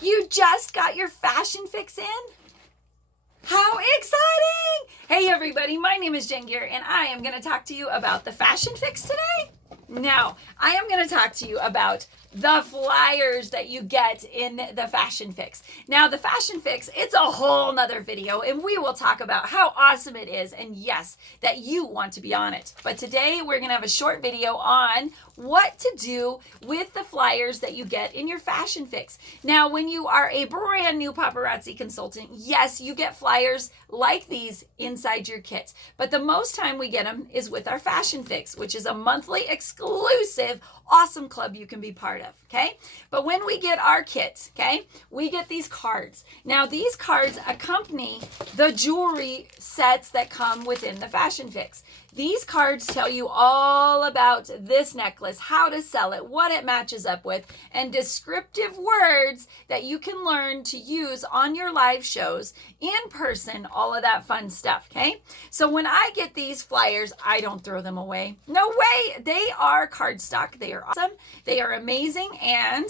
You just got your fashion fix in? How exciting! Hey everybody, my name is Jen Gear and I am going to talk to you about the fashion fix today. Now, I am going to talk to you about the flyers that you get in the fashion fix. Now, the fashion fix, it's a whole nother video and we will talk about how awesome it is and yes, that you want to be on it. But today we're going to have a short video on what to do with the flyers that you get in your fashion fix. Now, when you are a brand new paparazzi consultant, yes, you get flyers like these inside your kits. But the most time we get them is with our fashion fix, which is a monthly exclusive awesome club you can be part of, okay? But when we get our kits, okay, we get these cards. Now, these cards accompany the jewelry sets that come within the fashion fix. These cards tell you all about this necklace, how to sell it, what it matches up with, and descriptive words that you can learn to use on your live shows, in person, all of that fun stuff, okay? So when I get these flyers, I don't throw them away. No way! They are cardstock. They are awesome. They are amazing, and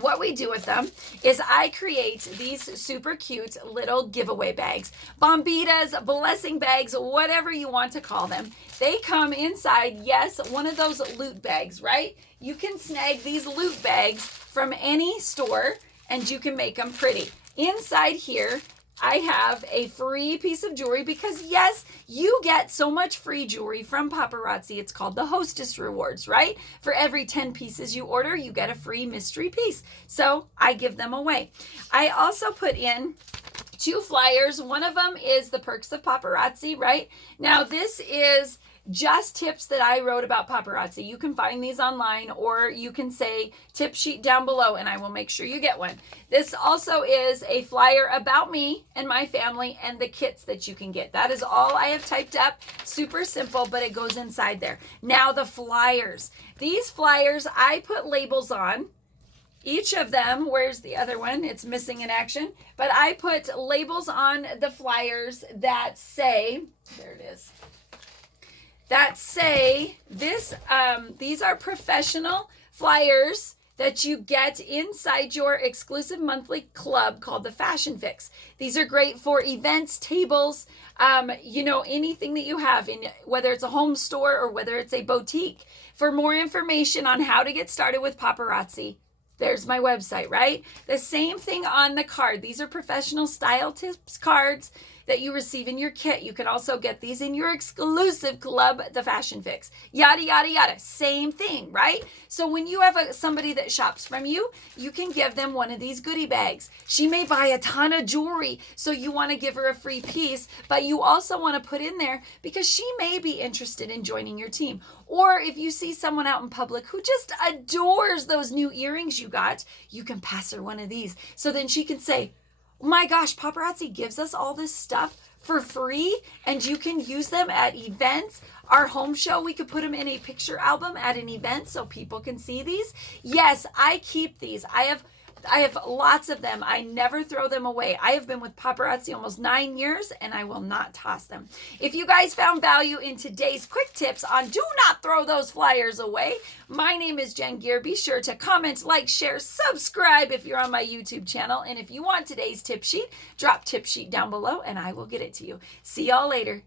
what we do with them is I create these super cute little giveaway bags, bombitas, blessing bags, whatever you want to call them. They come inside, yes, one of those loot bags, right? You can snag these loot bags from any store and you can make them pretty. Inside here, I have a free piece of jewelry because yes, you get so much free jewelry from paparazzi. It's called the Hostess Rewards, right? For every 10 pieces you order, you get a free mystery piece. So I give them away. I also put in 2 flyers. One of them is the Perks of Paparazzi, right? Now this is just tips that I wrote about paparazzi. You can find these online or you can say tip sheet down below and I will make sure you get one. This also is a flyer about me and my family and the kits that you can get. That is all I have typed up. Super simple, but it goes inside there. Now the flyers. These flyers I put labels on. Each of them, where's the other one? It's missing in action. But I put labels on the flyers that say, there it is, that say this, these are professional flyers that you get inside your exclusive monthly club called the Fashion Fix. These are great for events, tables, anything that you have, in whether it's a home store or whether it's a boutique. For more information on how to get started with paparazzi, there's my website, right? The same thing on the card. These are professional style tips cards that you receive in your kit. You can also get these in your exclusive club, the Fashion Fix. Yada, yada, yada. Same thing, right? So when you have somebody that shops from you, you can give them one of these goodie bags. She may buy a ton of jewelry, so you want to give her a free piece, but you also want to put in there because she may be interested in joining your team. Or if you see someone out in public who just adores those new earrings you got, you can pass her one of these. So then she can say, my gosh, paparazzi gives us all this stuff for free and you can use them at events. Our home show, we could put them in a picture album at an event so people can see these. Yes, I keep these. I have lots of them. I never throw them away. I have been with paparazzi almost 9 years and I will not toss them. If you guys found value in today's quick tips on do not throw those flyers away, my name is Jen Gear. Be sure to comment, like, share, subscribe if you're on my YouTube channel. And if you want today's tip sheet, drop tip sheet down below and I will get it to you. See y'all later.